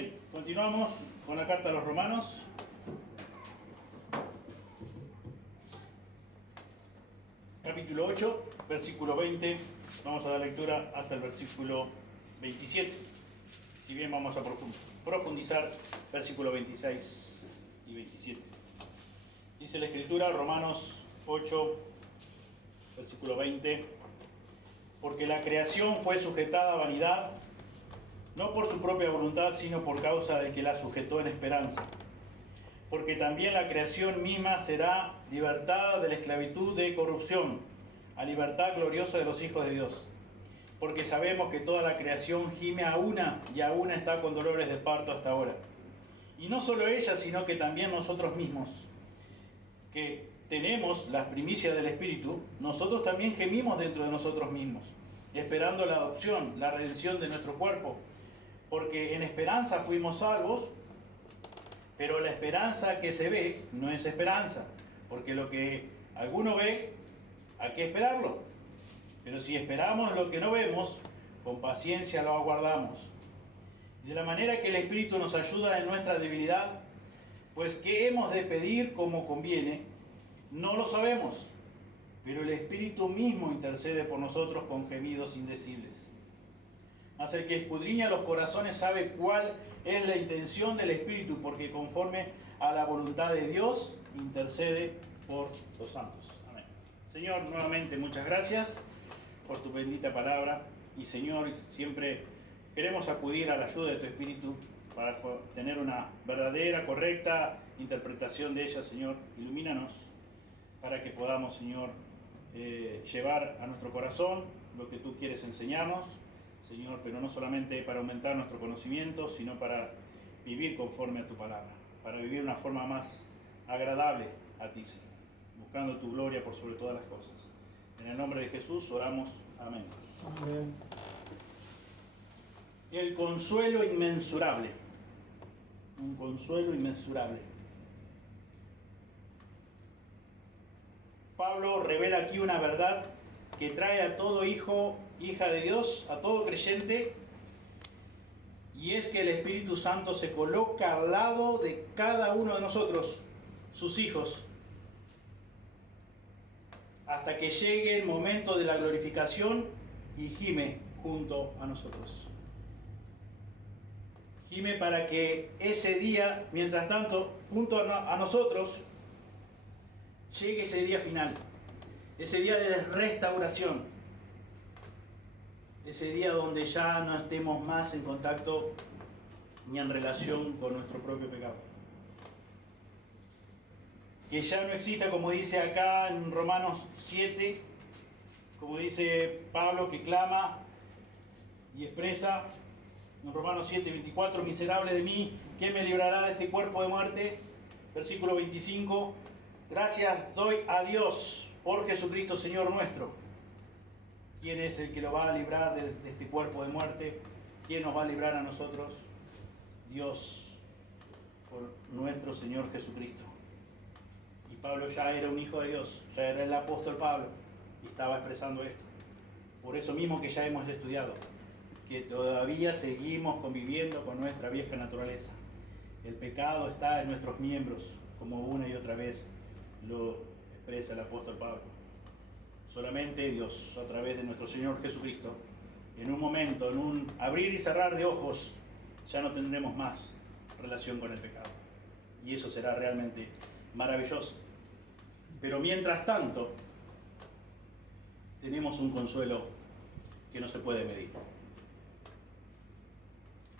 Bien, continuamos con la carta a los Romanos. Capítulo 8, versículo 20. Vamos a dar lectura hasta el versículo 27. Si bien vamos a profundizar versículo 26 y 27. Dice la Escritura, Romanos 8, versículo 20. Porque la creación fue sujetada a vanidad, no por su propia voluntad, sino por causa de que la sujetó en esperanza. Porque también la creación misma será libertada de la esclavitud de corrupción, a libertad gloriosa de los hijos de Dios. Porque sabemos que toda la creación gime a una y a una está con dolores de parto hasta ahora. Y no solo ella, sino que también nosotros mismos, que tenemos las primicias del Espíritu, nosotros también gemimos dentro de nosotros mismos, esperando la adopción, la redención de nuestro cuerpo. Porque en esperanza fuimos salvos, pero la esperanza que se ve no es esperanza, porque lo que alguno ve, hay que esperarlo. Pero si esperamos lo que no vemos, con paciencia lo aguardamos. De la manera que el Espíritu nos ayuda en nuestra debilidad, pues ¿qué hemos de pedir como conviene? No lo sabemos, pero el Espíritu mismo intercede por nosotros con gemidos indecibles. Mas el que escudriña los corazones sabe cuál es la intención del Espíritu, porque conforme a la voluntad de Dios intercede por los santos. Amén. Señor, nuevamente muchas gracias por tu bendita palabra. Y Señor, siempre queremos acudir a la ayuda de tu Espíritu para tener una verdadera, correcta interpretación de ella. Señor, ilumínanos para que podamos, Señor, llevar a nuestro corazón lo que tú quieres enseñarnos, Señor, pero no solamente para aumentar nuestro conocimiento, sino para vivir conforme a tu palabra, para vivir de una forma más agradable a ti, Señor, buscando tu gloria por sobre todas las cosas. En el nombre de Jesús oramos. Amén. Amén. El consuelo inmensurable. Un consuelo inmensurable. Pablo revela aquí una verdad que trae a todo hijo, hija de Dios, a todo creyente, y es que el Espíritu Santo se coloca al lado de cada uno de nosotros, sus hijos, hasta que llegue el momento de la glorificación y gime junto a nosotros. Gime para que ese día, mientras tanto, junto a nosotros, llegue ese día final, ese día de restauración, ese día donde ya no estemos más en contacto ni en relación con nuestro propio pecado. Que ya no exista, como dice acá en Romanos 7, como dice Pablo, que clama y expresa en Romanos 7, 24, miserable de mí, ¿quién me librará de este cuerpo de muerte? Versículo 25, gracias doy a Dios por Jesucristo Señor nuestro. ¿Quién es el que lo va a librar de este cuerpo de muerte? ¿Quién nos va a librar a nosotros? Dios, por nuestro Señor Jesucristo. Y Pablo ya era un hijo de Dios, ya era el apóstol Pablo, y estaba expresando esto. Por eso mismo que ya hemos estudiado, que todavía seguimos conviviendo con nuestra vieja naturaleza. El pecado está en nuestros miembros, como una y otra vez lo expresa el apóstol Pablo. Solamente Dios, a través de nuestro Señor Jesucristo, en un momento, en un abrir y cerrar de ojos, ya no tendremos más relación con el pecado. Y eso será realmente maravilloso. Pero mientras tanto, tenemos un consuelo que no se puede medir.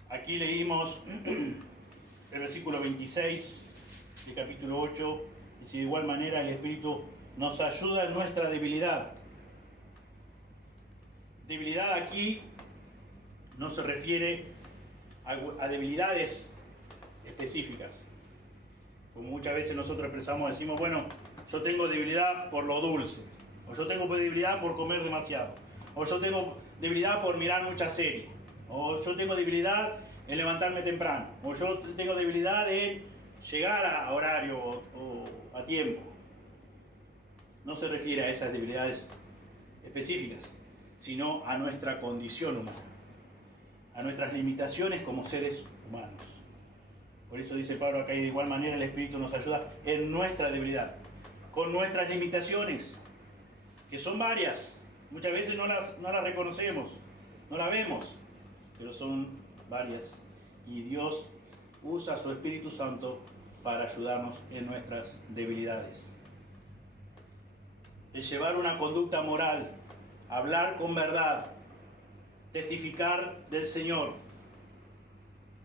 Aquí leímos el versículo 26 del capítulo 8, y si de igual manera el Espíritu nos ayuda en nuestra debilidad. Debilidad aquí no se refiere a debilidades específicas. Como muchas veces nosotros expresamos, decimos, bueno, yo tengo debilidad por lo dulce, o yo tengo debilidad por comer demasiado, o yo tengo debilidad por mirar muchas series, o yo tengo debilidad en levantarme temprano, o yo tengo debilidad en llegar a horario o a tiempo. No se refiere a esas debilidades específicas, sino a nuestra condición humana. a nuestras limitaciones como seres humanos. Por eso dice Pablo acá, y de igual manera el Espíritu nos ayuda en nuestra debilidad, con nuestras limitaciones, que son varias. Muchas veces no las reconocemos, no las vemos, pero son varias. Y Dios usa a su Espíritu Santo para ayudarnos en nuestras debilidades. El llevar una conducta moral, hablar con verdad, testificar del Señor,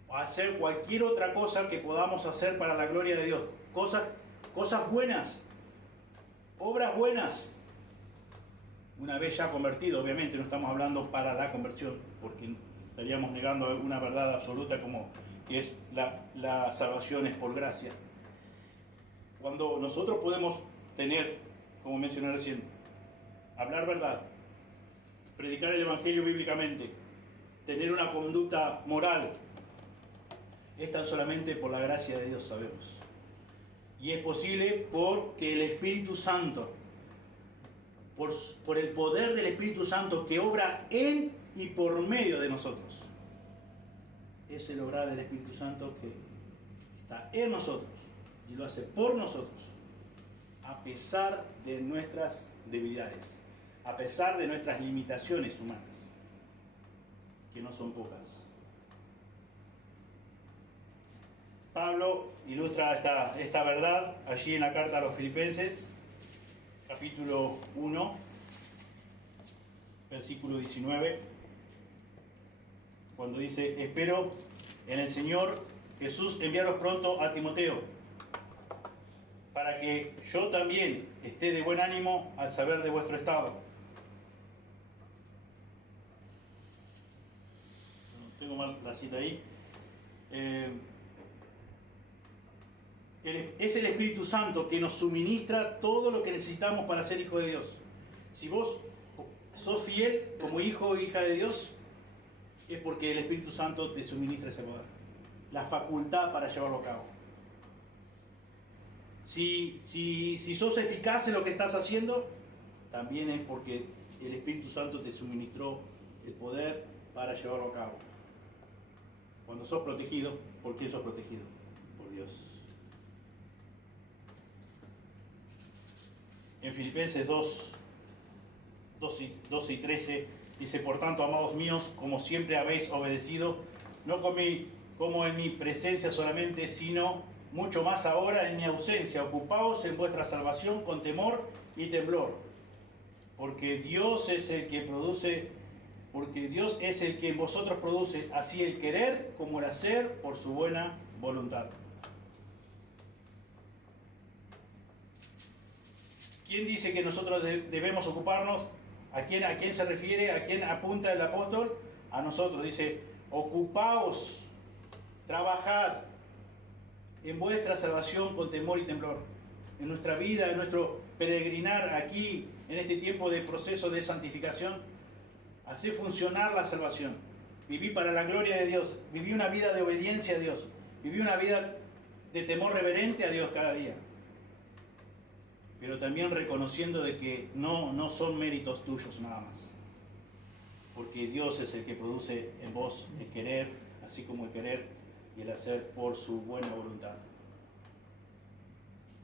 o hacer cualquier otra cosa que podamos hacer para la gloria de Dios. Cosas buenas, obras buenas. Una vez ya convertido, obviamente no estamos hablando para la conversión, porque estaríamos negando una verdad absoluta como que es la salvación es por gracia. Cuando nosotros podemos tener, como mencioné recién, hablar verdad, predicar el Evangelio bíblicamente, tener una conducta moral, es tan solamente por la gracia de Dios, sabemos. Y es posible porque el Espíritu Santo, por el poder del Espíritu Santo que obra en y por medio de nosotros. Es el obrar del Espíritu Santo que está en nosotros y lo hace por nosotros, a pesar de nuestras debilidades, a pesar de nuestras limitaciones humanas, que no son pocas. Pablo ilustra esta verdad allí en la carta a los Filipenses, capítulo 1, versículo 19, cuando dice: espero en el Señor Jesús enviaros pronto a Timoteo, para que yo también esté de buen ánimo al saber de vuestro estado. Tengo mal la cita ahí. Es el Espíritu Santo que nos suministra todo lo que necesitamos para ser hijos de Dios. Si vos sos fiel como hijo o hija de Dios, es porque el Espíritu Santo te suministra ese poder, la facultad para llevarlo a cabo. Si sos eficaz en lo que estás haciendo, también es porque el Espíritu Santo te suministró el poder para llevarlo a cabo. Cuando sos protegido, ¿por quién sos protegido? Por Dios. En Filipenses 2 y 13 dice: por tanto, amados míos, como siempre habéis obedecido, no como en mi presencia solamente, sino mucho más ahora en mi ausencia, ocupaos en vuestra salvación con temor y temblor, porque Dios es el que en vosotros produce así el querer como el hacer por su buena voluntad. ¿Quién dice que nosotros debemos ocuparnos? ¿A quién se refiere? ¿A quién apunta el apóstol? A nosotros. Dice: ocupaos, trabajad en vuestra salvación con temor y temblor. En nuestra vida, en nuestro peregrinar aquí, en este tiempo de proceso de santificación, hacer funcionar la salvación. Viví para la gloria de Dios. Viví una vida de obediencia a Dios. Viví una vida de temor reverente a Dios cada día. Pero también reconociendo de que no son méritos tuyos nada más. Porque Dios es el que produce en vos el querer, así como el querer y el hacer por su buena voluntad.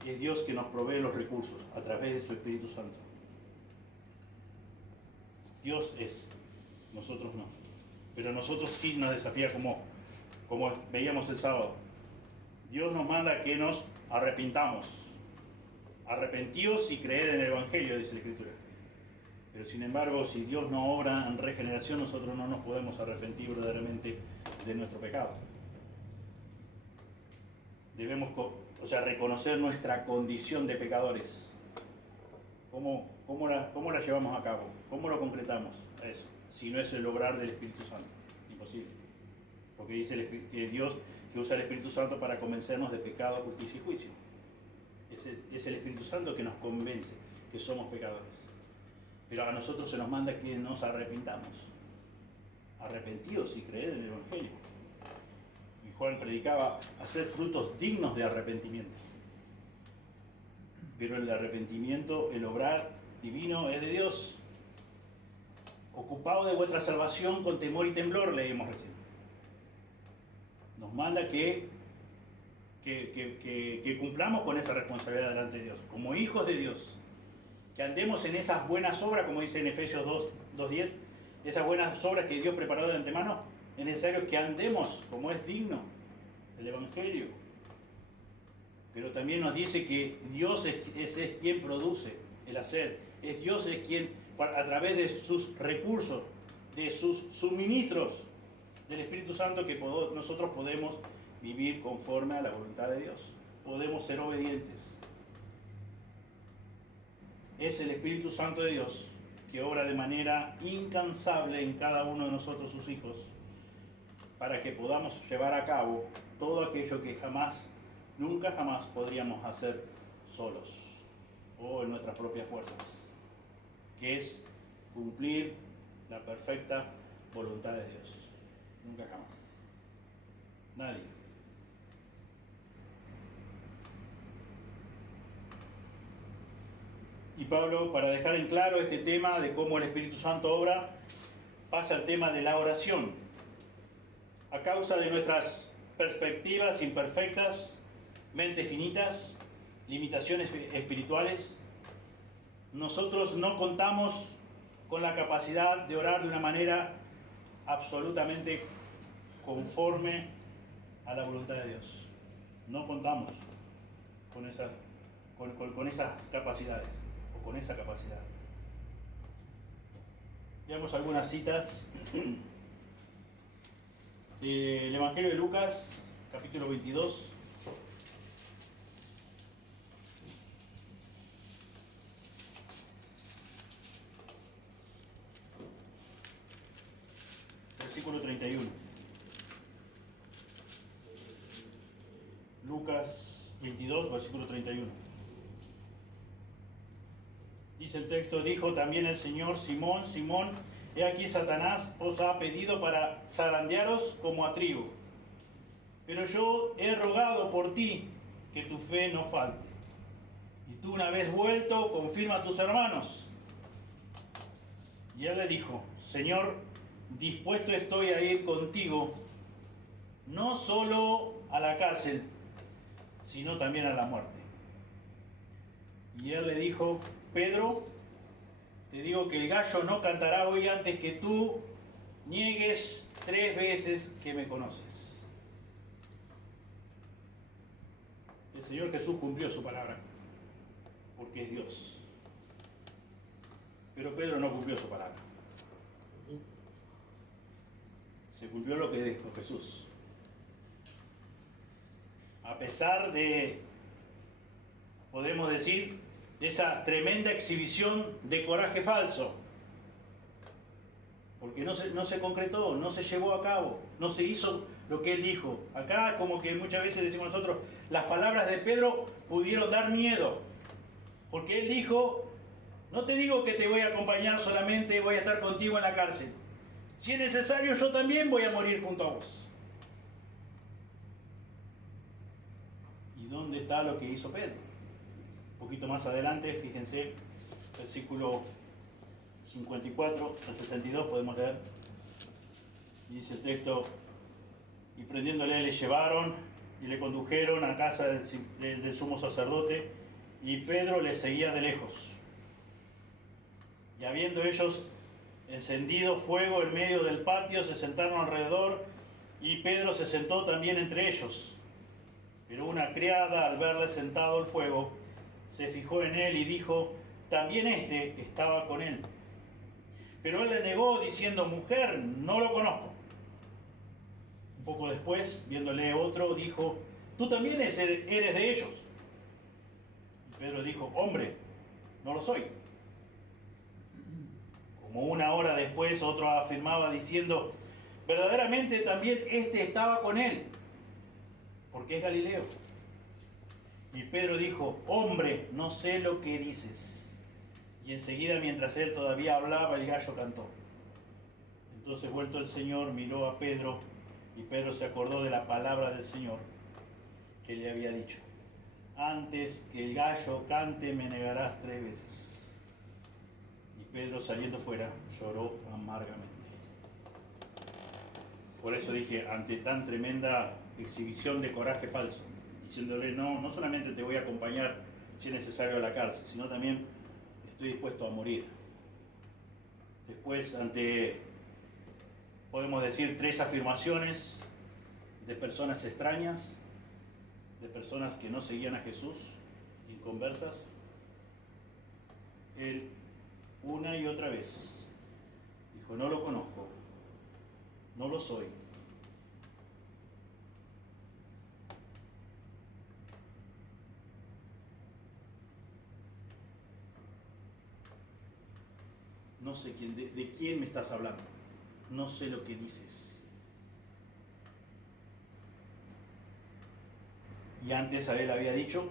Y es Dios que nos provee los recursos a través de su Espíritu Santo. Dios es, nosotros no. Pero nosotros sí nos desafía como veíamos el sábado. Dios nos manda que nos arrepintamos. Arrepentíos y creed en el Evangelio, dice la Escritura. Pero sin embargo, si Dios no obra en regeneración, nosotros no nos podemos arrepentir verdaderamente de nuestro pecado. Debemos reconocer nuestra condición de pecadores. ¿Cómo la llevamos a cabo? ¿Cómo lo concretamos a eso? Si no es el obrar del Espíritu Santo. Imposible. Porque dice que Dios que usa el Espíritu Santo para convencernos de pecado, justicia y juicio. Es el Espíritu Santo que nos convence que somos pecadores. Pero a nosotros se nos manda que nos arrepintamos. Arrepentidos y creer en el Evangelio. Y Juan predicaba hacer frutos dignos de arrepentimiento. Pero el arrepentimiento, el obrar divino es de Dios. Ocupado de vuestra salvación con temor y temblor, leímos recién. Nos manda que cumplamos con esa responsabilidad delante de Dios, como hijos de Dios, que andemos en esas buenas obras, como dice en Efesios 2:10, esas buenas obras que Dios preparó de antemano. Es necesario que andemos como es digno del Evangelio. Pero también nos dice que Dios es quien produce el hacer, es Dios es quien, a través de sus recursos, de sus suministros del Espíritu Santo, que nosotros podemos vivir conforme a la voluntad de Dios. Podemos ser obedientes. Es el Espíritu Santo de Dios que obra de manera incansable en cada uno de nosotros, sus hijos, para que podamos llevar a cabo todo aquello que nunca jamás podríamos hacer solos o en nuestras propias fuerzas, que es cumplir la perfecta voluntad de Dios. Nunca jamás. Nadie. Y Pablo, para dejar en claro este tema de cómo el Espíritu Santo obra, pasa al tema de la oración. A causa de nuestras perspectivas imperfectas, mentes finitas, limitaciones espirituales, nosotros no contamos con la capacidad de orar de una manera absolutamente conforme a la voluntad de Dios. No contamos con esas capacidades o con esa capacidad. Veamos algunas citas del Evangelio de Lucas, capítulo 22. Versículo 31. Lucas 22, versículo 31. Dice el texto: dijo también el Señor: Simón, Simón, he aquí Satanás os ha pedido para zarandearos como a trigo. Pero yo he rogado por ti que tu fe no falte. Y tú, una vez vuelto, confirma a tus hermanos. Y él le dijo: Señor, dispuesto estoy a ir contigo, no solo a la cárcel, sino también a la muerte. Y él le dijo: Pedro, te digo que el gallo no cantará hoy antes que tú niegues 3 veces que me conoces. El Señor Jesús cumplió su palabra, porque es Dios. Pero Pedro no cumplió su palabra. Se cumplió lo que dijo Jesús. A pesar de, podemos decir, de esa tremenda exhibición de coraje falso, porque no se concretó, no se llevó a cabo, no se hizo lo que él dijo. Acá, como que muchas veces decimos nosotros, las palabras de Pedro pudieron dar miedo, porque él dijo: no te digo que te voy a acompañar solamente, voy a estar contigo en la cárcel. Si es necesario, yo también voy a morir junto a vos. ¿Y dónde está lo que hizo Pedro? Un poquito más adelante, fíjense, versículo 54 al 62 podemos leer. Y dice el texto: y prendiéndole le llevaron y le condujeron a casa del sumo sacerdote, y Pedro le seguía de lejos. Y habiendo ellos encendido fuego en medio del patio, se sentaron alrededor, y Pedro se sentó también entre ellos. Pero una criada, al verle sentado al fuego, se fijó en él y dijo: también éste estaba con él. Pero él le negó, diciendo: mujer, no lo conozco. Un poco después, viéndole otro, dijo: tú también eres de ellos. Y Pedro dijo: hombre, no lo soy. Como una hora después, otro afirmaba diciendo: verdaderamente también éste estaba con él, porque es Galileo. Y Pedro dijo: hombre, no sé lo que dices. Y enseguida, mientras él todavía hablaba, el gallo cantó. Entonces, vuelto el Señor, miró a Pedro, y Pedro se acordó de la palabra del Señor que le había dicho: antes que el gallo cante, me negarás 3 veces. Y Pedro, saliendo fuera, lloró amargamente. Por eso dije, ante tan tremenda exhibición de coraje falso, diciéndole, no solamente te voy a acompañar si es necesario a la cárcel, sino también estoy dispuesto a morir. Después, podemos decir, 3 afirmaciones de personas extrañas, de personas que no seguían a Jesús, inconversas, él una y otra vez dijo, no lo conozco, no lo soy. No sé de quién me estás hablando, no sé lo que dices. Y antes a él había dicho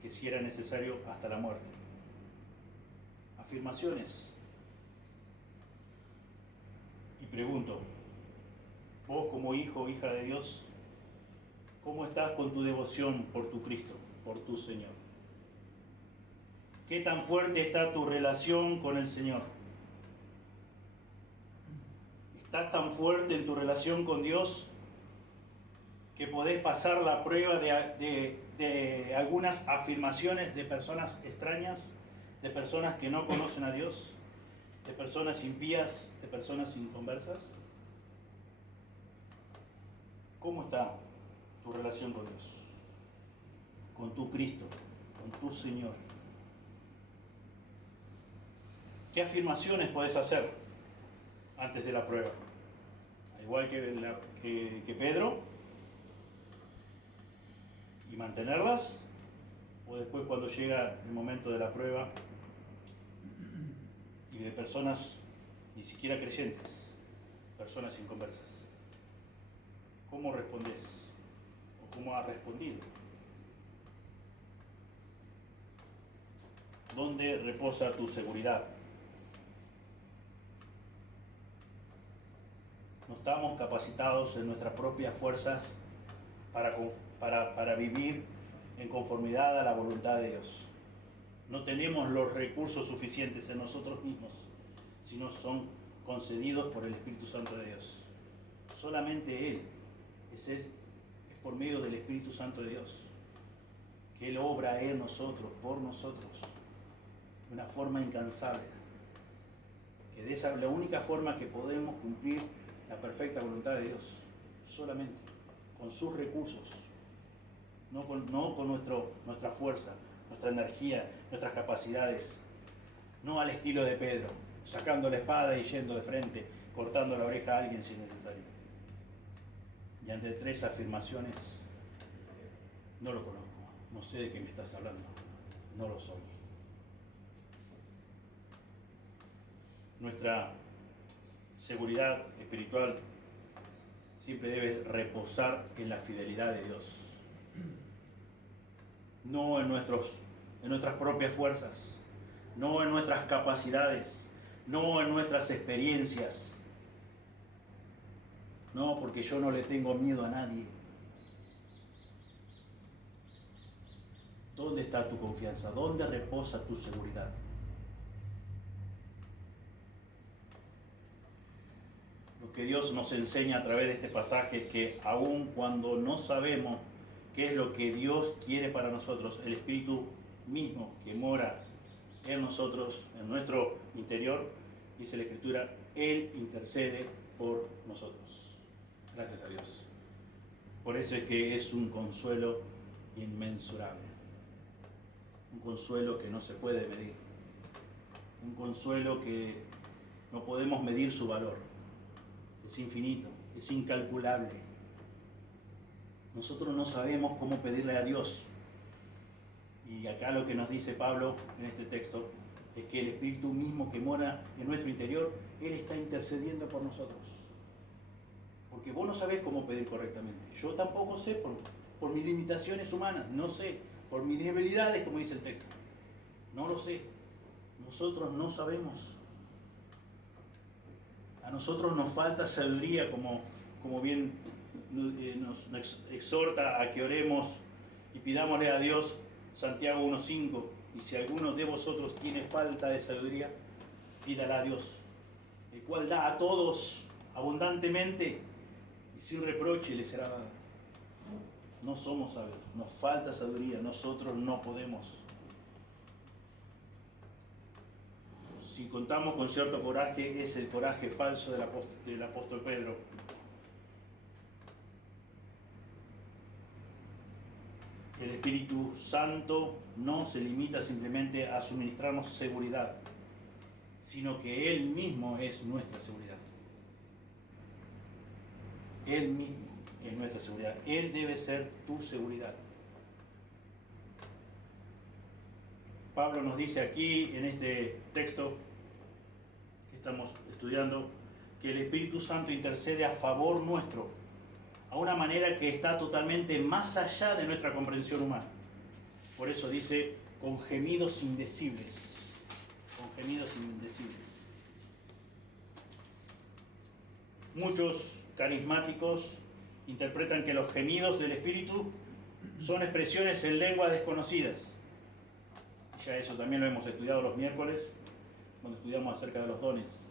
que si era necesario hasta la muerte. Afirmaciones. Y pregunto, vos como hijo o hija de Dios, ¿cómo estás con tu devoción por tu Cristo, por tu Señor? ¿Qué tan fuerte está tu relación con el Señor? ¿Estás tan fuerte en tu relación con Dios que podés pasar la prueba de algunas afirmaciones de personas extrañas, de personas que no conocen a Dios, de personas impías, de personas inconversas? ¿Cómo está tu relación con Dios? Con tu Cristo, con tu Señor. ¿Qué afirmaciones podés hacer antes de la prueba? Al igual que Pedro, y mantenerlas, o después cuando llega el momento de la prueba y de personas ni siquiera creyentes, personas inconversas. ¿Cómo respondes? ¿O cómo has respondido? ¿Dónde reposa tu seguridad? No estamos capacitados en nuestras propias fuerzas para vivir en conformidad a la voluntad de Dios. No tenemos los recursos suficientes en nosotros mismos, sino son concedidos por el Espíritu Santo de Dios. Solamente Él es por medio del Espíritu Santo de Dios que Él obra en nosotros, por nosotros, de una forma incansable. Que de esa la única forma que podemos cumplir la perfecta voluntad de Dios, solamente con sus recursos, no con nuestra fuerza, nuestra energía, nuestras capacidades, no al estilo de Pedro, sacando la espada y yendo de frente, cortando la oreja a alguien si es necesario. Y ante 3 afirmaciones, no lo conozco, no sé de qué me estás hablando, no lo soy. Nuestra seguridad espiritual siempre debe reposar en la fidelidad de Dios, no en nuestras propias fuerzas, no en nuestras capacidades, no en nuestras experiencias. No, porque yo no le tengo miedo a nadie. ¿Dónde está tu confianza? ¿Dónde reposa tu seguridad? Lo que Dios nos enseña a través de este pasaje es que aun cuando no sabemos qué es lo que Dios quiere para nosotros, el Espíritu mismo que mora en nosotros, en nuestro interior, dice la Escritura, Él intercede por nosotros. Gracias a Dios. Por eso es que es un consuelo inmensurable. Un consuelo que no se puede medir. Un consuelo que no podemos medir su valor. Es infinito, es incalculable. Nosotros no sabemos cómo pedirle a Dios. Y acá lo que nos dice Pablo en este texto es que el Espíritu mismo que mora en nuestro interior, Él está intercediendo por nosotros. Porque vos no sabés cómo pedir correctamente. Yo tampoco sé por mis limitaciones humanas, no sé. Por mis debilidades, como dice el texto. No lo sé. Nosotros no sabemos. A nosotros nos falta sabiduría, como bien nos exhorta a que oremos y pidámosle a Dios, Santiago 1:5. Y si alguno de vosotros tiene falta de sabiduría, pídala a Dios, el cual da a todos abundantemente y sin reproche le será dado. No somos sabios, nos falta sabiduría, nosotros no podemos. Si contamos con cierto coraje, es el coraje falso del apóstol Pedro. El Espíritu Santo no se limita simplemente a suministrarnos seguridad, sino que Él mismo es nuestra seguridad. Él mismo es nuestra seguridad. Él debe ser tu seguridad. Pablo nos dice aquí, en este texto que estamos estudiando, que el Espíritu Santo intercede a favor nuestro, a una manera que está totalmente más allá de nuestra comprensión humana. Por eso dice, con gemidos indecibles. Con gemidos indecibles. Muchos carismáticos interpretan que los gemidos del Espíritu son expresiones en lenguas desconocidas. Ya eso también lo hemos estudiado los miércoles, cuando estudiamos acerca de los dones.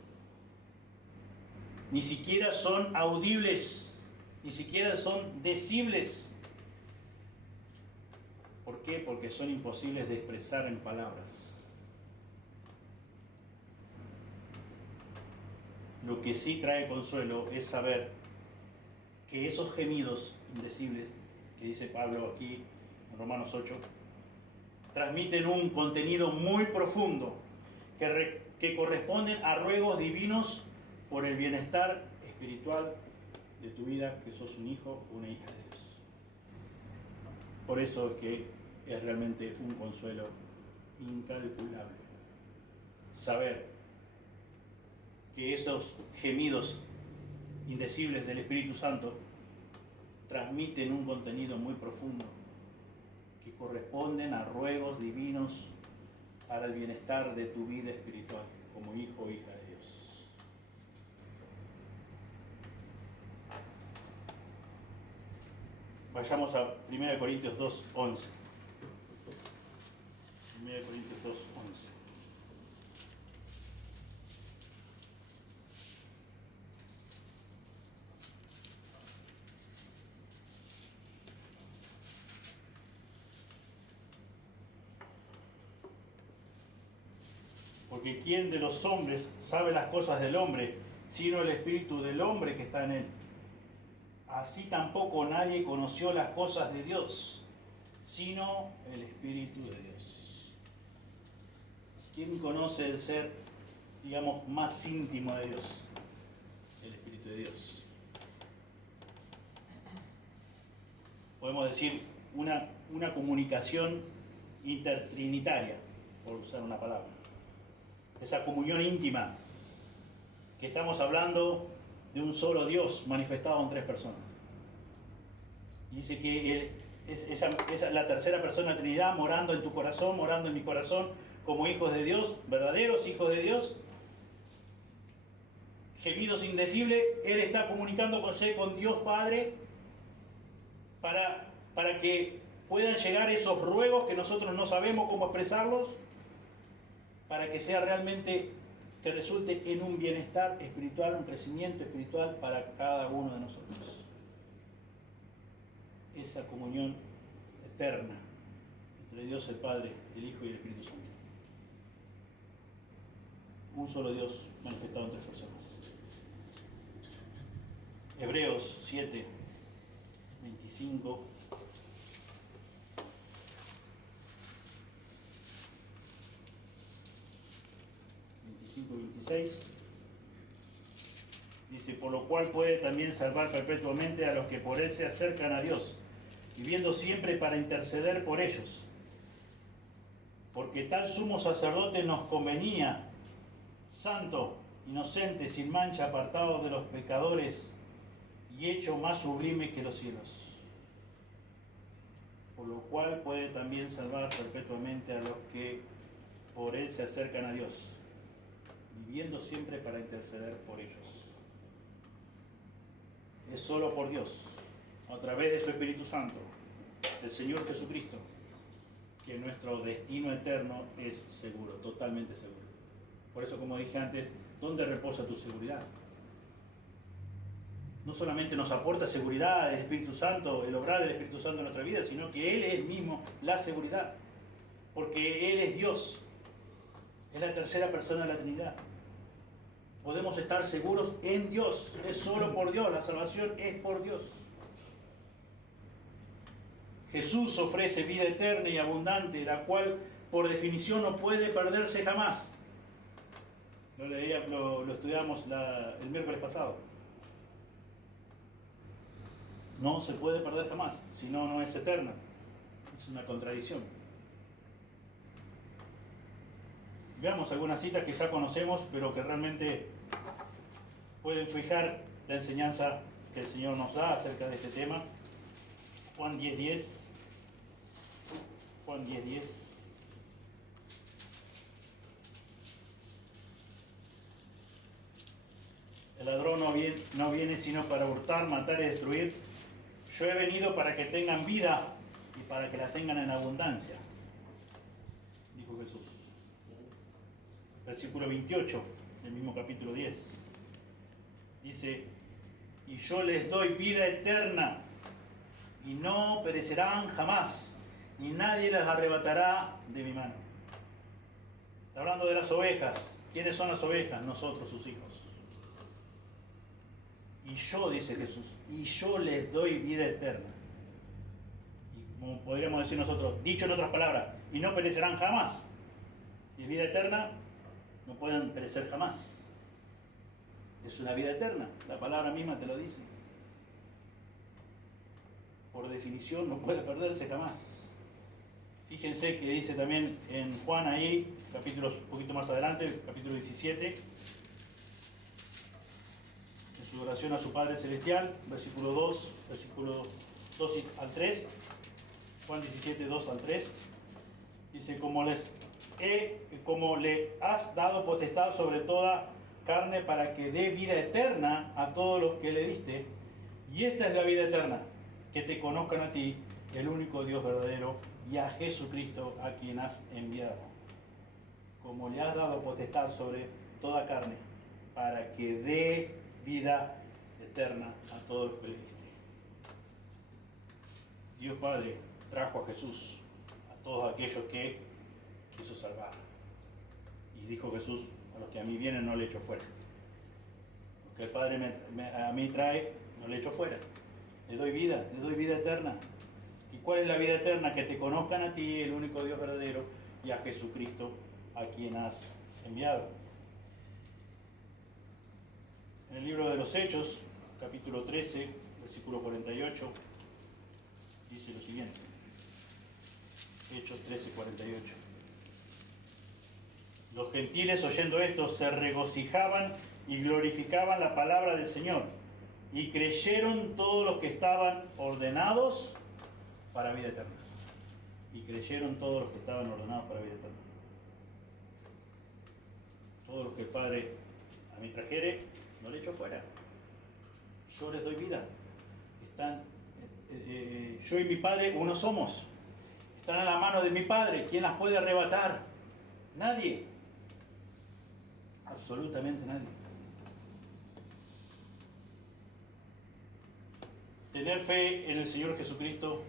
Ni siquiera son audibles, ni siquiera son decibles. ¿Por qué? Porque son imposibles de expresar en palabras. Lo que sí trae consuelo es saber que esos gemidos indecibles, que dice Pablo aquí en Romanos 8, transmiten un contenido muy profundo que corresponden a ruegos divinos por el bienestar espiritual de tu vida, que sos un hijo o una hija de Dios. Por eso es que es realmente un consuelo incalculable saber que esos gemidos indecibles del Espíritu Santo transmiten un contenido muy profundo que corresponden a ruegos divinos para el bienestar de tu vida espiritual como hijo o hija de Dios. Vayamos a 1 Corintios 2:11. 1 Corintios 2:11. Porque ¿quién de los hombres sabe las cosas del hombre, sino el espíritu del hombre que está en él? Así tampoco nadie conoció las cosas de Dios, sino el Espíritu de Dios. ¿Quién conoce el ser, digamos, más íntimo de Dios? El Espíritu de Dios. Podemos decir una comunicación intertrinitaria, por usar una palabra. Esa comunión íntima, que estamos hablando de un solo Dios manifestado en tres personas. Y dice que esa la tercera persona de la Trinidad morando en tu corazón, morando en mi corazón, como hijos de Dios, verdaderos hijos de Dios, gemidos indecibles. Él está comunicándose con Dios Padre para que puedan llegar esos ruegos que nosotros no sabemos cómo expresarlos, para que sea realmente, que resulte en un bienestar espiritual, un crecimiento espiritual para cada uno de nosotros. Esa comunión eterna entre Dios el Padre, el Hijo y el Espíritu Santo. Un solo Dios manifestado en tres personas. Hebreos 7, 25. 26, dice, por lo cual puede también salvar perpetuamente a los que por él se acercan a Dios, viviendo siempre para interceder por ellos. Porque tal sumo sacerdote nos convenía, santo, inocente, sin mancha, apartado de los pecadores y hecho más sublime que los cielos. Por lo cual puede también salvar perpetuamente a los que por él se acercan a Dios, viviendo siempre para interceder por ellos. Es solo por Dios, a través de su Espíritu Santo, el Señor Jesucristo, que nuestro destino eterno es seguro, totalmente seguro. Por eso, como dije antes, ¿dónde reposa tu seguridad? No solamente nos aporta seguridad el Espíritu Santo, el obrar del Espíritu Santo en nuestra vida, sino que Él es mismo la seguridad. Porque Él es Dios. Es la tercera persona de la Trinidad. Podemos estar seguros en Dios. Es solo por Dios. La salvación es por Dios. Jesús ofrece vida eterna y abundante, la cual por definición no puede perderse jamás. Lo estudiamos el miércoles pasado. No se puede perder jamás, si no, no es eterna. Es una contradicción. Veamos algunas citas que ya conocemos, pero que realmente pueden fijar la enseñanza que el Señor nos da acerca de este tema. Juan 10:10. Juan 10:10. El ladrón no viene sino para hurtar, matar y destruir. Yo he venido para que tengan vida y para que la tengan en abundancia, dijo Jesús. Versículo 28 del mismo capítulo 10. Dice, y yo les doy vida eterna y no perecerán jamás, ni nadie las arrebatará de mi mano. Está hablando de las ovejas. ¿Quiénes son las ovejas? Nosotros, sus hijos. Y yo, dice Jesús, y yo les doy vida eterna. Y como podríamos decir nosotros, dicho en otras palabras, y no perecerán jamás. Y vida eterna, no pueden perecer jamás. Es una vida eterna, la palabra misma te lo dice. Por definición no puede perderse jamás. Fíjense que dice también en Juan ahí, capítulos un poquito más adelante, capítulo 17, en su oración a su Padre Celestial, versículo 2 al 3, Juan 17, 2 al 3, dice, como le has dado potestad sobre toda carne para que dé vida eterna a todos los que le diste, y esta es la vida eterna, que te conozcan a ti, el único Dios verdadero, y a Jesucristo a quien has enviado. Como le has dado potestad sobre toda carne, para que dé vida eterna a todos los que le diste. Dios Padre trajo a Jesús a todos aquellos que quiso salvar. Y dijo Jesús, a los que a mí vienen no le echo fuera. Los que el Padre a mí trae, no le echo fuera. Le doy vida eterna. ¿Y cuál es la vida eterna? Que te conozcan a ti, el único Dios verdadero, y a Jesucristo, a quien has enviado. En el libro de los Hechos, capítulo 13, versículo 48, dice lo siguiente. Hechos 13, 48. Los gentiles, oyendo esto, se regocijaban y glorificaban la palabra del Señor, y creyeron todos los que estaban ordenados para vida eterna. Y creyeron todos los que estaban ordenados para vida eterna. Todos los que el Padre a mí trajere, no le echo fuera. Yo les doy vida. Yo y mi Padre uno somos. Están a la mano de mi Padre. ¿Quién las puede arrebatar? Nadie. Absolutamente nadie. Tener fe en el Señor Jesucristo,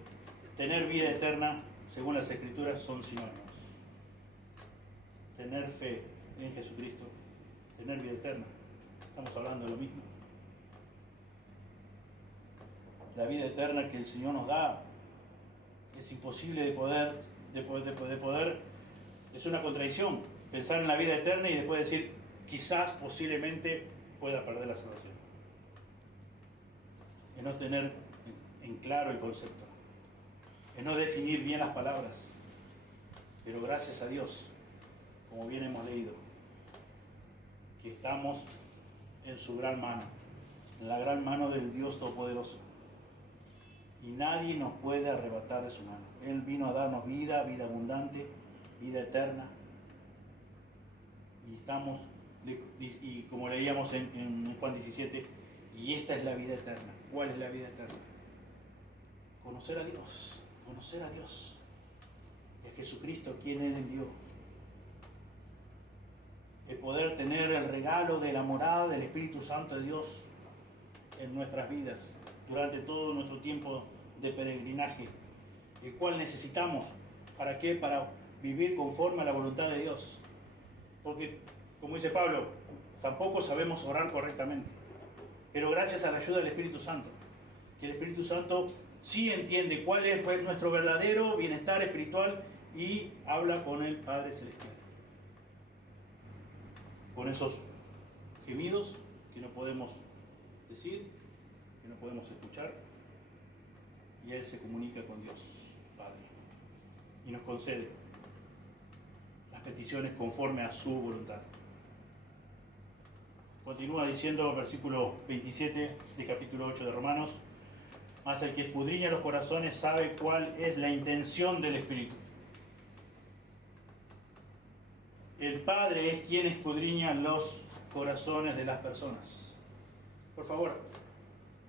tener vida eterna, según las Escrituras, son sinónimos. Tener fe en Jesucristo, tener vida eterna. Estamos hablando de lo mismo. La vida eterna que el Señor nos da es imposible de poder, es una contradicción. Pensar en la vida eterna y después decir, quizás, posiblemente, pueda perder la salvación. Es no tener en claro el concepto. Es no definir bien las palabras. Pero gracias a Dios, como bien hemos leído, que estamos en su gran mano, en la gran mano del Dios Todopoderoso. Y nadie nos puede arrebatar de su mano. Él vino a darnos vida, vida abundante, vida eterna. Y estamos, y como leíamos en Juan 17, y esta es la vida eterna. ¿Cuál es la vida eterna? Conocer a Dios, y a Jesucristo, quien Él envió. el poder tener el regalo de la morada del Espíritu Santo de Dios en nuestras vidas durante todo nuestro tiempo de peregrinaje, el cual necesitamos. ¿Para qué? Para vivir conforme a la voluntad de Dios. Porque, como dice Pablo, tampoco sabemos orar correctamente. Pero gracias a la ayuda del Espíritu Santo, que el Espíritu Santo sí entiende cuál es pues, nuestro verdadero bienestar espiritual y habla con el Padre Celestial. Con esos gemidos que no podemos decir, que no podemos escuchar, y Él se comunica con Dios, Padre, y nos concede las peticiones conforme a su voluntad. Continúa diciendo, versículo 27 de capítulo 8 de Romanos: mas el que escudriña los corazones sabe cuál es la intención del Espíritu. El Padre es quien escudriña los corazones de las personas. Por favor,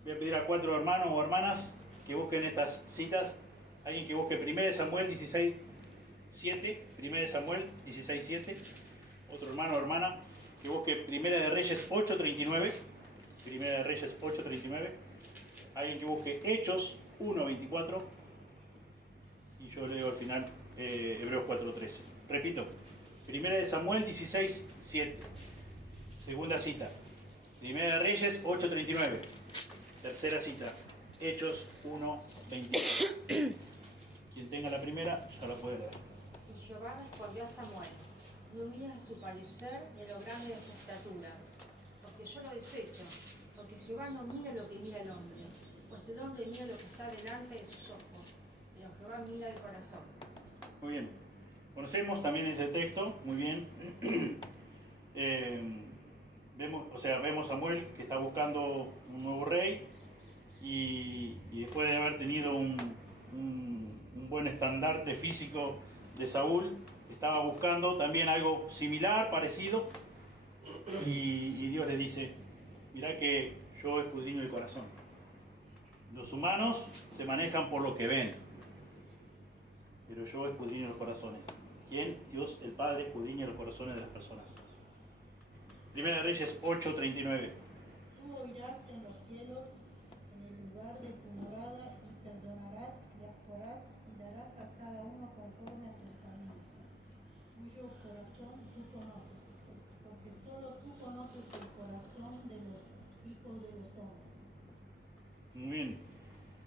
voy a pedir a 4 hermanos o hermanas que busquen estas citas. Alguien que busque 1 Samuel 16:7, 1 Samuel 16:7. Otro hermano o hermana que busque 1 de Reyes 8:39, 1 de Reyes 8:39. Alguien que busque Hechos 1:24. Y yo leo al final Hebreos 4:13. Repito, 1 de Samuel 16:7. Segunda cita, 1 de Reyes 8:39. Tercera cita, Hechos 1:24. Quien tenga la primera, ya la puede leer. Y Jehová respondió a Samuel: no mires a su parecer ni a lo grande de su estatura, porque yo lo desecho, porque Jehová no mira lo que mira el hombre, pues el hombre mira lo que está delante de sus ojos, pero Jehová mira el corazón. Muy bien. Conocemos también este texto, muy bien. Vemos a Samuel que está buscando un nuevo rey y después de haber tenido un buen estandarte físico de Saúl, estaba buscando también algo similar, parecido, y Dios le dice: mirá que yo escudriño el corazón. Los humanos se manejan por lo que ven, pero yo escudriño los corazones. ¿Quién? Dios el Padre escudriña los corazones de las personas. Primera de Reyes 8:39. Tú oirás en los cielos, en el lugar de tu morada, y perdonarás y actuarás y darás a cada uno conforme a sus caminos, cuyo corazón tú conoces, porque solo tú conoces el corazón de los hijos de los hombres. Muy bien.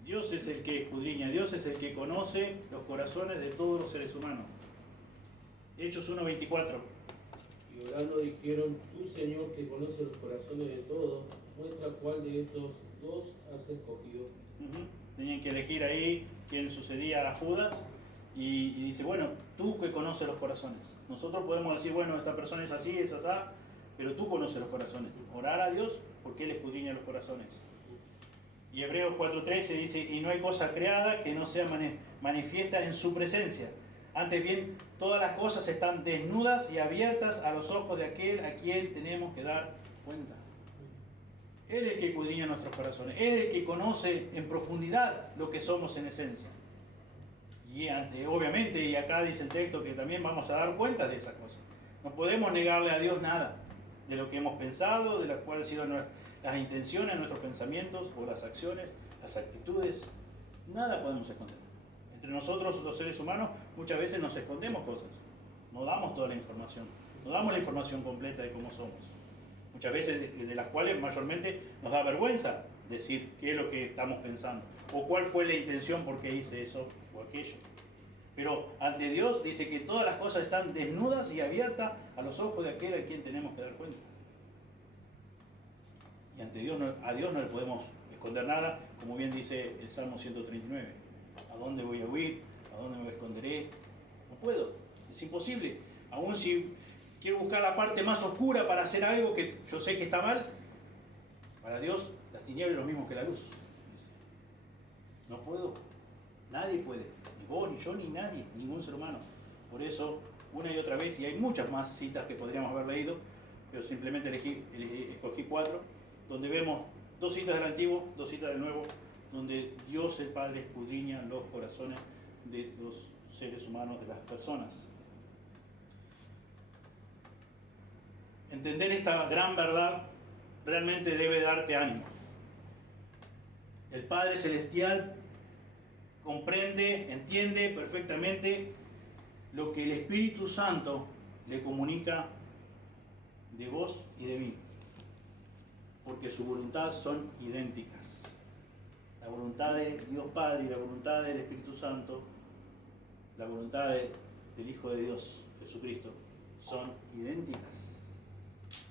Dios es el que escudriña, Dios es el que conoce los corazones de todos los seres humanos. Hechos 1:24. Y orando dijeron: tú, Señor, que conoces los corazones de todos, muestra cuál de estos dos has escogido. Tenían que elegir ahí quién sucedía a Judas, y dice: bueno, tú que conoces los corazones. Nosotros podemos decir: bueno, esta persona es así, es asá, pero tú conoces los corazones. Orar a Dios porque Él escudriña los corazones. Y Hebreos 4:13 dice: y no hay cosa creada que no sea manifiesta en su presencia. Antes bien, todas las cosas están desnudas y abiertas a los ojos de aquel a quien tenemos que dar cuenta. Él es el que escudriña nuestros corazones. Él es el que conoce en profundidad lo que somos en esencia. Y obviamente, y acá dice el texto que también vamos a dar cuenta de esas cosas. No podemos negarle a Dios nada de lo que hemos pensado, de las cuales han sido las intenciones, nuestros pensamientos o las acciones, las actitudes. Nada podemos esconder. Entre nosotros, los seres humanos, muchas veces nos escondemos cosas. No damos toda la información. No damos la información completa de cómo somos. Muchas veces de las cuales mayormente nos da vergüenza decir qué es lo que estamos pensando. O cuál fue la intención por qué hice eso o aquello. Pero ante Dios dice que todas las cosas están desnudas y abiertas a los ojos de aquel a quien tenemos que dar cuenta. Y ante Dios, a Dios no le podemos esconder nada, como bien dice el Salmo 139. ¿A dónde voy a huir? ¿A dónde me esconderé? No puedo, es imposible. Aún si quiero buscar la parte más oscura para hacer algo que yo sé que está mal, para Dios las tinieblas es lo mismo que la luz. No puedo, nadie puede, ni vos, ni yo, ni nadie, ningún ser humano. Por eso, una y otra vez, y hay muchas más citas que podríamos haber leído, pero simplemente escogí 4, donde vemos 2 citas del Antiguo, 2 citas del Nuevo, donde Dios el Padre escudriña los corazones de los seres humanos, de las personas. Entender esta gran verdad realmente debe darte ánimo. El Padre Celestial comprende, entiende perfectamente lo que el Espíritu Santo le comunica de vos y de mí, porque su voluntad son idénticas. La voluntad de Dios Padre y la voluntad del Espíritu Santo, la voluntad del Hijo de Dios, Jesucristo, son idénticas,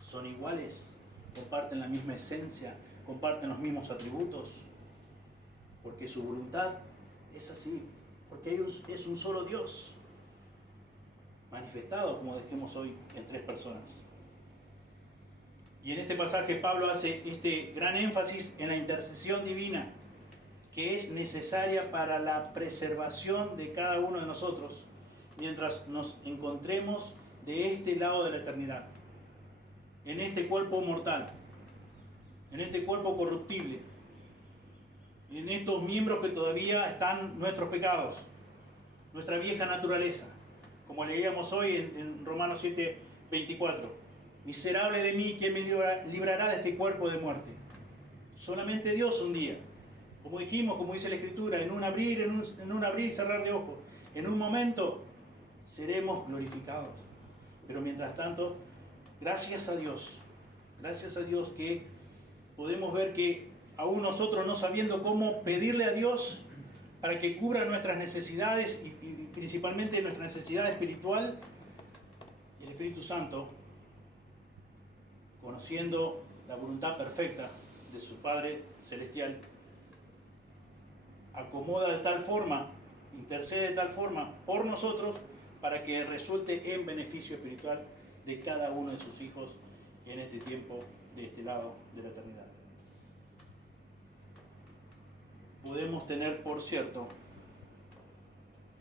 son iguales, comparten la misma esencia, comparten los mismos atributos, porque su voluntad es así, porque es un solo Dios, manifestado, como dijimos hoy, en 3 personas. Y en este pasaje Pablo hace este gran énfasis en la intercesión divina, que es necesaria para la preservación de cada uno de nosotros, mientras nos encontremos de este lado de la eternidad, en este cuerpo mortal, en este cuerpo corruptible, y en estos miembros que todavía están nuestros pecados, nuestra vieja naturaleza, como leíamos hoy en Romanos 7, 24. Miserable de mí, ¿quién me librará de este cuerpo de muerte? Solamente Dios un día. Como dijimos, como dice la Escritura, en un abrir y cerrar de ojos, en un momento seremos glorificados. Pero mientras tanto, gracias a Dios que podemos ver que aún nosotros no sabiendo cómo pedirle a Dios para que cubra nuestras necesidades y principalmente nuestra necesidad espiritual, el Espíritu Santo, conociendo la voluntad perfecta de su Padre Celestial, acomoda de tal forma, intercede de tal forma por nosotros para que resulte en beneficio espiritual de cada uno de sus hijos en este tiempo, de este lado de la eternidad. Podemos tener por cierto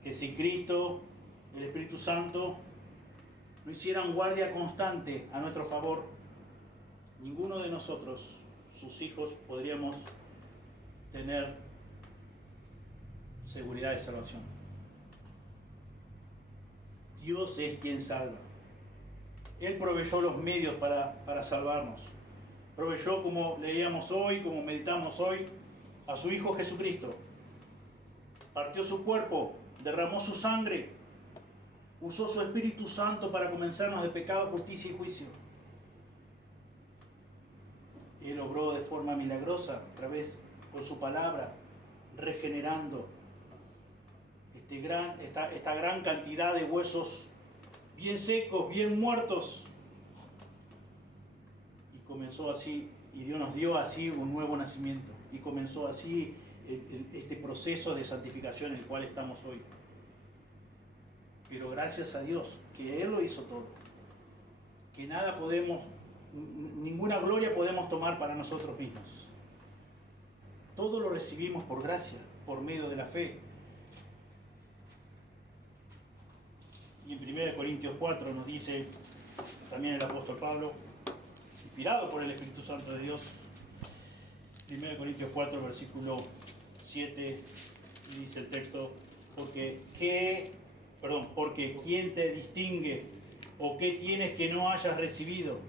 que si Cristo, el Espíritu Santo, no hicieran guardia constante a nuestro favor, ninguno de nosotros, sus hijos, podríamos tener seguridad de salvación. Dios es quien salva. Él proveyó los medios para salvarnos. Proveyó, como leíamos hoy, como meditamos hoy, a su Hijo Jesucristo. Partió su cuerpo, derramó su sangre, usó su Espíritu Santo para convencernos de pecado, justicia y juicio. Él obró de forma milagrosa, a través por su palabra, regenerando esta gran cantidad de huesos bien secos, bien muertos. Y comenzó así, y Dios nos dio así un nuevo nacimiento. Y comenzó así este proceso de santificación en el cual estamos hoy. Pero gracias a Dios, que Él lo hizo todo. Que nada podemos, ninguna gloria podemos tomar para nosotros mismos. Todo lo recibimos por gracia, por medio de la fe. Y en 1 Corintios 4 nos dice, también el apóstol Pablo, inspirado por el Espíritu Santo de Dios, 1 Corintios 4, versículo 7, y dice el texto, porque ¿quién te distingue? ¿O qué tienes que no hayas recibido?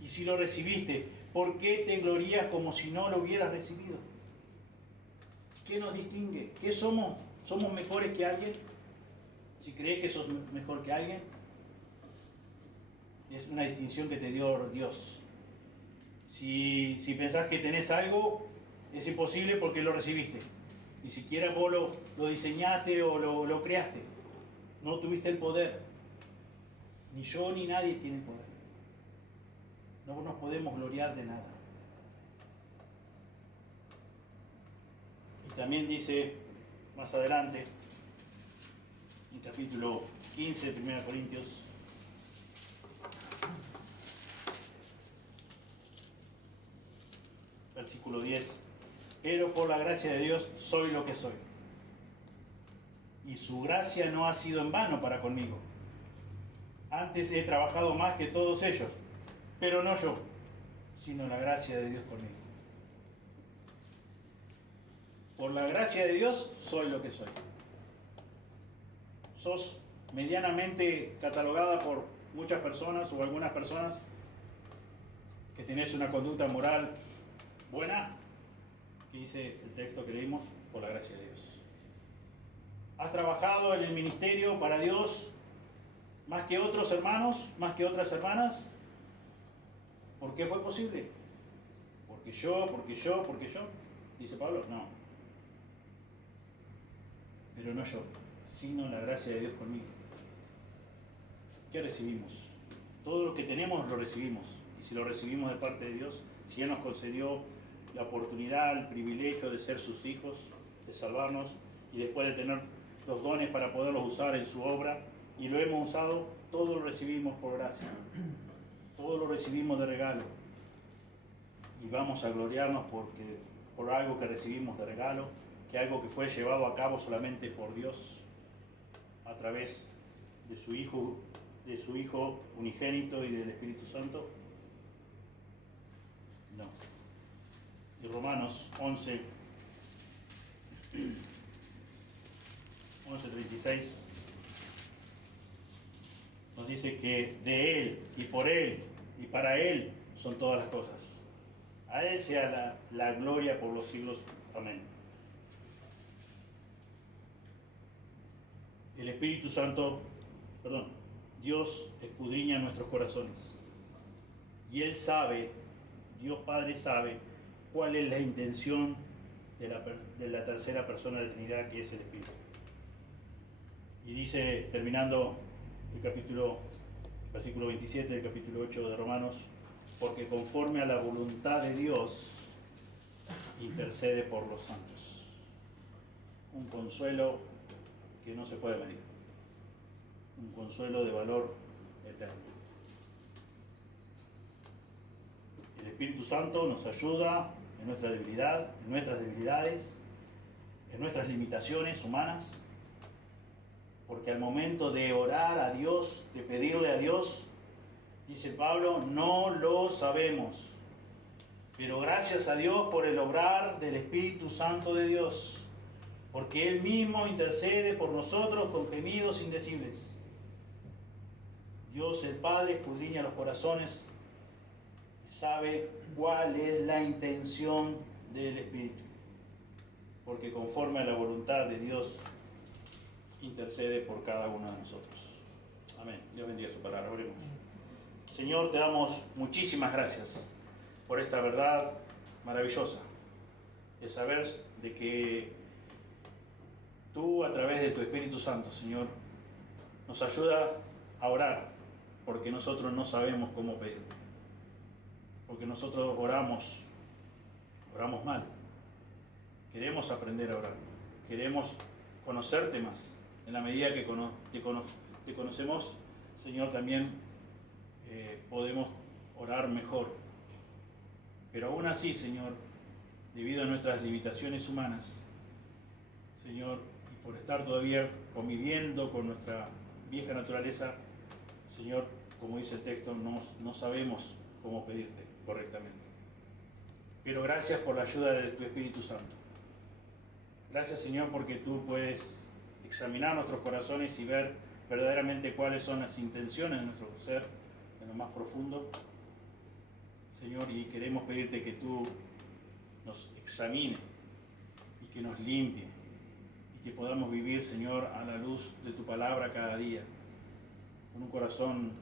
Y si lo recibiste, ¿por qué te glorías como si no lo hubieras recibido? ¿Qué nos distingue? ¿Qué somos? ¿Somos mejores que alguien? Si crees que sos mejor que alguien, es una distinción que te dio Dios. Si pensás que tenés algo, es imposible porque lo recibiste. Ni siquiera vos lo diseñaste o lo creaste. No tuviste el poder. Ni yo ni nadie tiene poder. No nos podemos gloriar de nada. Y también dice más adelante, en capítulo 15 de 1 Corintios, versículo 10, pero por la gracia de Dios soy lo que soy. Y su gracia no ha sido en vano para conmigo. Antes he trabajado más que todos ellos, pero no yo, sino la gracia de Dios conmigo. Por la gracia de Dios soy lo que soy. Sos medianamente catalogada por muchas personas o algunas personas que tenés una conducta moral buena, que dice el texto que leímos, por la gracia de Dios. ¿Has trabajado en el ministerio para Dios más que otros hermanos, más que otras hermanas? ¿Por qué fue posible? Porque yo, dice Pablo, no. Pero no yo, sino la gracia de Dios conmigo. ¿Qué recibimos? Todo lo que tenemos lo recibimos. Y si lo recibimos de parte de Dios, si Él nos concedió la oportunidad, el privilegio de ser sus hijos, de salvarnos, y después de tener los dones para poderlos usar en su obra, y lo hemos usado, todo lo recibimos por gracia. Todo lo recibimos de regalo. Y vamos a gloriarnos por algo que recibimos de regalo, que algo que fue llevado a cabo solamente por Dios, a través de su Hijo unigénito y del Espíritu Santo. No. Y Romanos 11:36 nos dice que de Él y por Él y para Él son todas las cosas. A Él sea la gloria por los siglos. Amén. El Espíritu Santo, Dios escudriña nuestros corazones. Y Él sabe, Dios Padre sabe, cuál es la intención de la tercera persona de la Trinidad, que es el Espíritu. Y dice, terminando versículo 27 del capítulo 8 de Romanos, porque conforme a la voluntad de Dios, intercede por los santos. Un consuelo que no se puede medir. Un consuelo de valor eterno. El Espíritu Santo nos ayuda en nuestra debilidad, en nuestras debilidades, en nuestras limitaciones humanas, porque al momento de orar a Dios, de pedirle a Dios, dice Pablo, no lo sabemos, pero gracias a Dios por el obrar del Espíritu Santo de Dios, porque Él mismo intercede por nosotros con gemidos indecibles. Dios el Padre escudriña los corazones y sabe cuál es la intención del Espíritu, porque conforme a la voluntad de Dios intercede por cada uno de nosotros. Amén. Dios bendiga su palabra. Oremos. Señor, te damos muchísimas gracias por esta verdad maravillosa, de saber de que tú, a través de tu Espíritu Santo, Señor, nos ayuda a orar, porque nosotros no sabemos cómo pedir, porque nosotros oramos mal. Queremos aprender a orar, queremos conocerte más. En la medida que te conocemos, Señor, también podemos orar mejor. Pero aún así, Señor, debido a nuestras limitaciones humanas, Señor, y por estar todavía conviviendo con nuestra vieja naturaleza, Señor, como dice el texto, no sabemos cómo pedirte correctamente. Pero gracias por la ayuda de tu Espíritu Santo. Gracias, Señor, porque tú puedes examinar nuestros corazones y ver verdaderamente cuáles son las intenciones de nuestro ser en lo más profundo. Señor, y queremos pedirte que tú nos examines y que nos limpie y que podamos vivir, Señor, a la luz de tu palabra cada día, con un corazón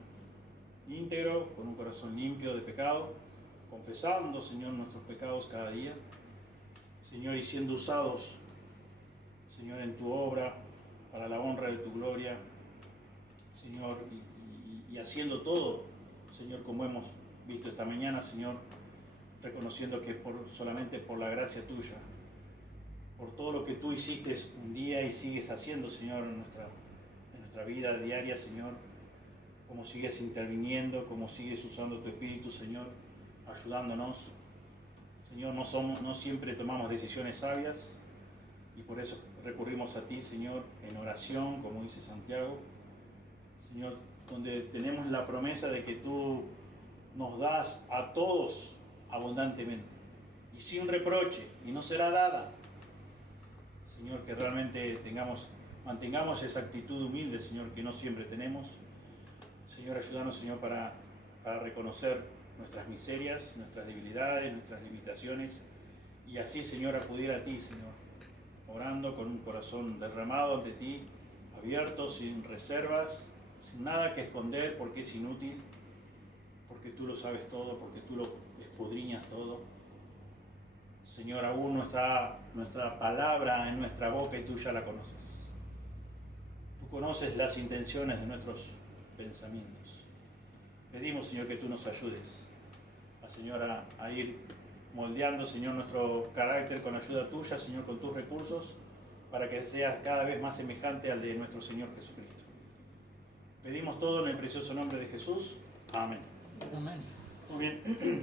íntegro, con un corazón limpio de pecado, confesando, Señor, nuestros pecados cada día, Señor, y siendo usados, Señor, en tu obra, para la honra de tu gloria, Señor, y haciendo todo, Señor, como hemos visto esta mañana, Señor, reconociendo que es solamente por la gracia tuya, por todo lo que tú hiciste un día y sigues haciendo, Señor, en nuestra vida diaria, Señor, cómo sigues interviniendo, cómo sigues usando tu Espíritu, Señor, ayudándonos. Señor, no siempre tomamos decisiones sabias y por eso recurrimos a ti, Señor, en oración, como dice Santiago, Señor, donde tenemos la promesa de que tú nos das a todos abundantemente y sin reproche, y no será dada. Señor, que realmente mantengamos esa actitud humilde, Señor, que no siempre tenemos. Señor, ayúdanos, Señor, para reconocer nuestras miserias, nuestras debilidades, nuestras limitaciones, y así, Señor, acudir a ti, Señor, orando con un corazón derramado ante ti, abierto, sin reservas, sin nada que esconder, porque es inútil, porque tú lo sabes todo, porque tú lo escudriñas todo. Señor, aún no está nuestra palabra en nuestra boca y tú ya la conoces. Tú conoces las intenciones de nuestros pensamientos. Pedimos, Señor, que tú nos ayudes Señor, a ir moldeando, Señor, nuestro carácter con ayuda tuya, Señor, con tus recursos, para que seas cada vez más semejante al de nuestro Señor Jesucristo. Pedimos todo en el precioso nombre de Jesús. Amén. Amén. Muy bien.